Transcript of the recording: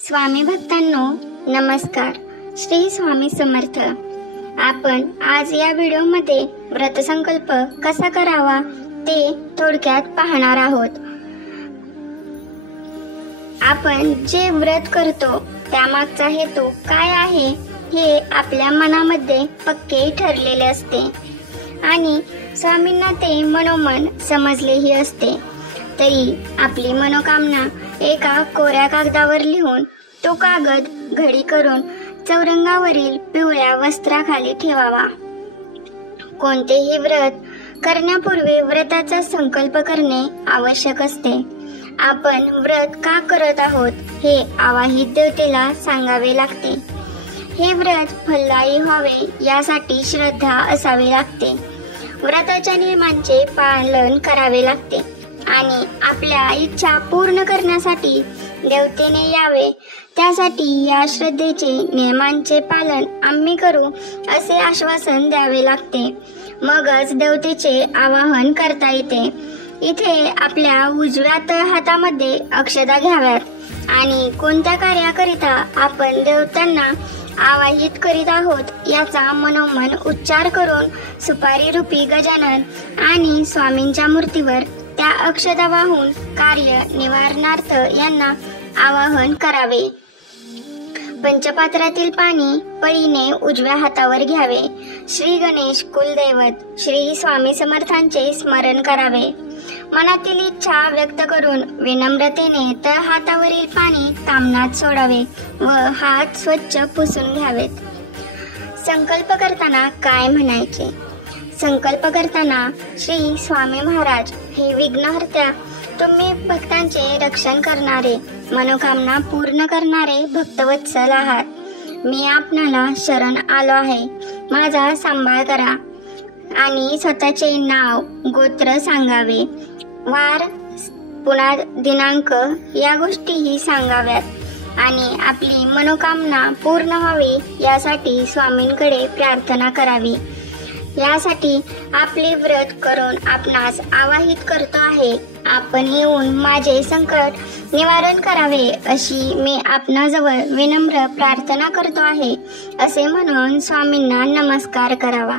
स्वामी भक्तांनो नमस्कार. श्री स्वामी समर्थ. आपण आज या व्हिडिओमध्ये व्रत संकल्प कसा करावा ते थोडक्यात पाहणार आहोत. आपण जे व्रत करतो त्यामागचा हेतू काय आहे हे आपल्या मनामध्ये पक्के ठरलेले असते आणि स्वामींना ते मनोमन समजलेही असते. तरी आपली मनोकामना एका कोऱ्या कागदावर लिहून तो कागद घडी करून चौरंगावरील पिवळ्या वस्त्राखाली ठेवावा. कोणतेही व्रत करण्यापूर्वी व्रताचा संकल्प करणे आवश्यक असते. आपण व्रत का करत आहोत हे आवाहित देवतेला सांगावे लागते. हे व्रत फलदायी व्हावे यासाठी श्रद्धा असावी लागते. व्रताच्या नियमांचे पालन करावे लागते आणि आपल्या इच्छा पूर्ण करण्यासाठी देवतेने यावे त्यासाठी या श्रद्धेचे नियमांचे पालन आम्ही करू असे आश्वासन द्यावे लागते. मगच देवतेचे आवाहन करता येते. इथे आपल्या उजव्या हातामध्ये अक्षता घ्याव्यात आणि कोणत्या कार्याकरिता आपण देवतांना आवाहित करीत आहोत याचा मनोमन उच्चार करून सुपारी रूपी गजानन आणि स्वामींच्या मूर्तीवर त्या अक्षता वाहून कार्य निवारणार्थ यांना आवाहन करावे. पंचपात्रातील पाणी पळीने उजव्या हातावर घ्यावे. श्री गणेश कुलदैवत श्री स्वामी समर्थांचे स्मरण करावे. मनातील इच्छा व्यक्त करून विनम्रतेने तर हातावरील पाणी तामनात सोडावे व हात स्वच्छ पुसून घ्यावेत. संकल्प करताना काय म्हणायचे? संकल्प करताना श्री स्वामी महाराज हे विघ्नहर्त्या, तुम्ही भक्तांचे रक्षण करणारे, मनोकामना पूर्ण करणारे भक्तवत्सल आहात. मी आपणाला शरण आलो आहे. माझा सांभाळ करा आणि स्वतःचे नाव गोत्र सांगावे. वार पुन्हा दिनांक या गोष्टीही सांगाव्यात आणि आपली मनोकामना पूर्ण व्हावी यासाठी स्वामींकडे प्रार्थना करावी. यासाठी आपले व्रत करून आपणास आवाहित करतो आहे. आपण येऊन माझे संकट निवारण करावे अशी मी आपणाजवळ विनम्र प्रार्थना करतो आहे असे म्हणून स्वामींना नमस्कार करावा.